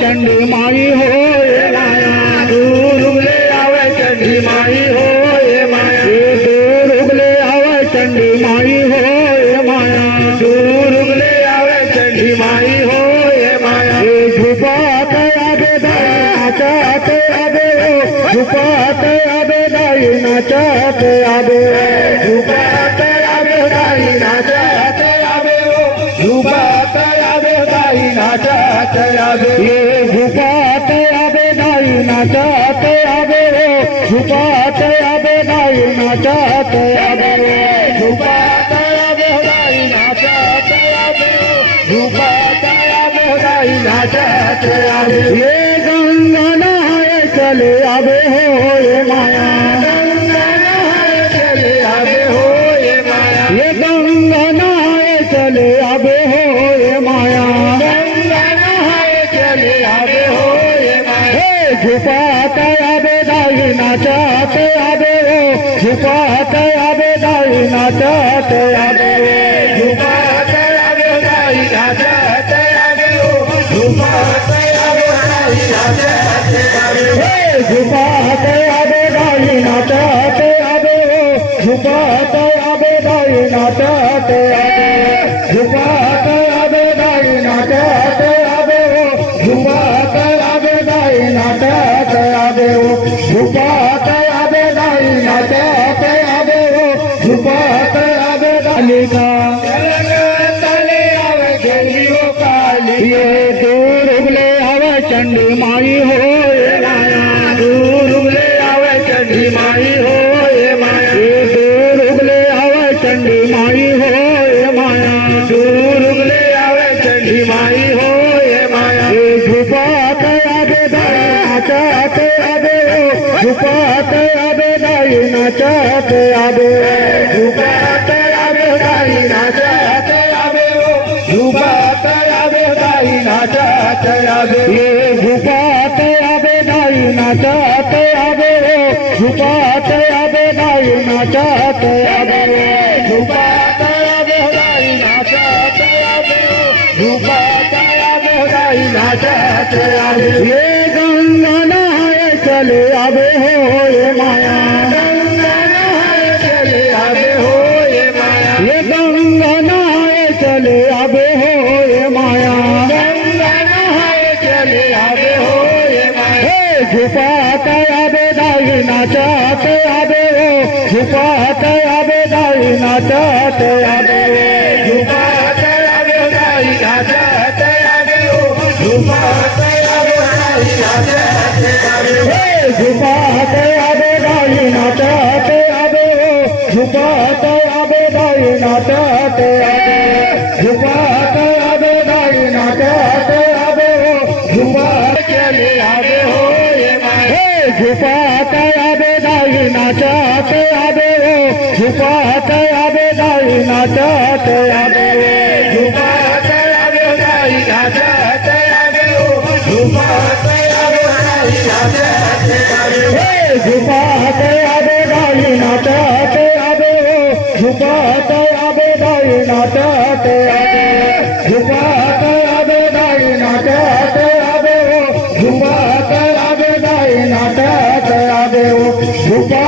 चंडी माई हो ये माया, दूर उगले आवे चंडी माई हो ये माया, दूर उगले आवे चंडी माई हो ये माया, दूर उगले आवे चंडी माई हो ये माया, झुपाते आबे दाई नाचाते आबे हो, झुपाते आबे दाई नाचाते आबे, झुकाते आवे दाई नाचाते आवे हो, झुकाते आवे दाई नाचाते आवे, ये झुपाते आबे दाई नाचाते आबे हो, झुपाते आबे दाई नाचाते आबे, झुकाते आवे दाई नाचाते आवे हो, झुकाते आवे दाई नाचाते आवे, ये गंगा नहाए चले आबे हो ये माया, गंगा नहाए चले आवे हो ये माया, ये गंगा नहाए चले आबे हो ये माया, गंगा नहाए चले आवे हो ये माया, हे झुपाते आबे दाई नाचाते आबे हो, झुपाते आबे दाई नाचाते आबे, झुकाते आवे दाई नाचाते आवे हो, झुकाते आवे दाई नाचाते आवे, हे झुपाते आबे दाई नाचाते आबे हो, झुपाते आबे दाई नाचाते आबे, झुपाते आबे दाई नाचाते आबे हो, झुपाते आबे दाई नाचाते आबे हो, झुपाते आबे दाई नाचाते आबे हो, झुपाते आबे कालिका, तले आवे चंडी हो काली, ये दूर उगले आवे चंडी माई हो ये माया, दूर उगले आवे चंडी माई हो ये माया, ये दूर उगले आवे चंडी माई हो ये माया, दूर उगले आवे चंडी माई हो ये माया, ये झुपाते आबे दाई नाचाते आबे हो, झुपाते आबे दाई नाचाते आबे, झुकाते आवे दाई नाचाते आवे हो, झुकाते आवे दाई नाचाते आवे, ये झुपाते आबे दाई नाचाते आबे हो, झुपाते आबे दाई नाचाते आबे, झुकाते आवे दाई नाचाते आवे हो, झुकाते आवे दाई नाचाते आवे, ये गंगा नहाए चले आबे हो ये माया, गंगा नहाए चले आवे हो ये माया, ये गंगा नहाए चले आबे हो ये माया, गंगा नहाए चले आवे हो ये माया, हे झुपाते आबे दाई नाचाते आबे हो, झुपाते आबे दाई नाचाते आबे, झुकाते आवे दाई नाचाते आवे हो, झुकाते आवे दाई नाचाते आवे, हे झुपाते आबे दाई नाचाते आबे हो, झुपाते आबे दाई नाचाते आबे, झुपाते आबे दाई नाचाते आबे हो, झुपाते चले आवे हो ये माया, हे झुपाते आबे दाई नाचाते आबे हो, झुपाते आबे दाई नाचाते आबे, झुकाते आवे दाई नाचाते आवे हो, झुकाते आवे दाई नाचाते आवे, हे झुपाते आबे दाई नाचाते आबे हो, झुपाते आबे दाई नाचाते आबे, झुपाते आबे दाई नाचाते आबे हो, झुपाते आबे दाई नाचाते आबे हो, झुपा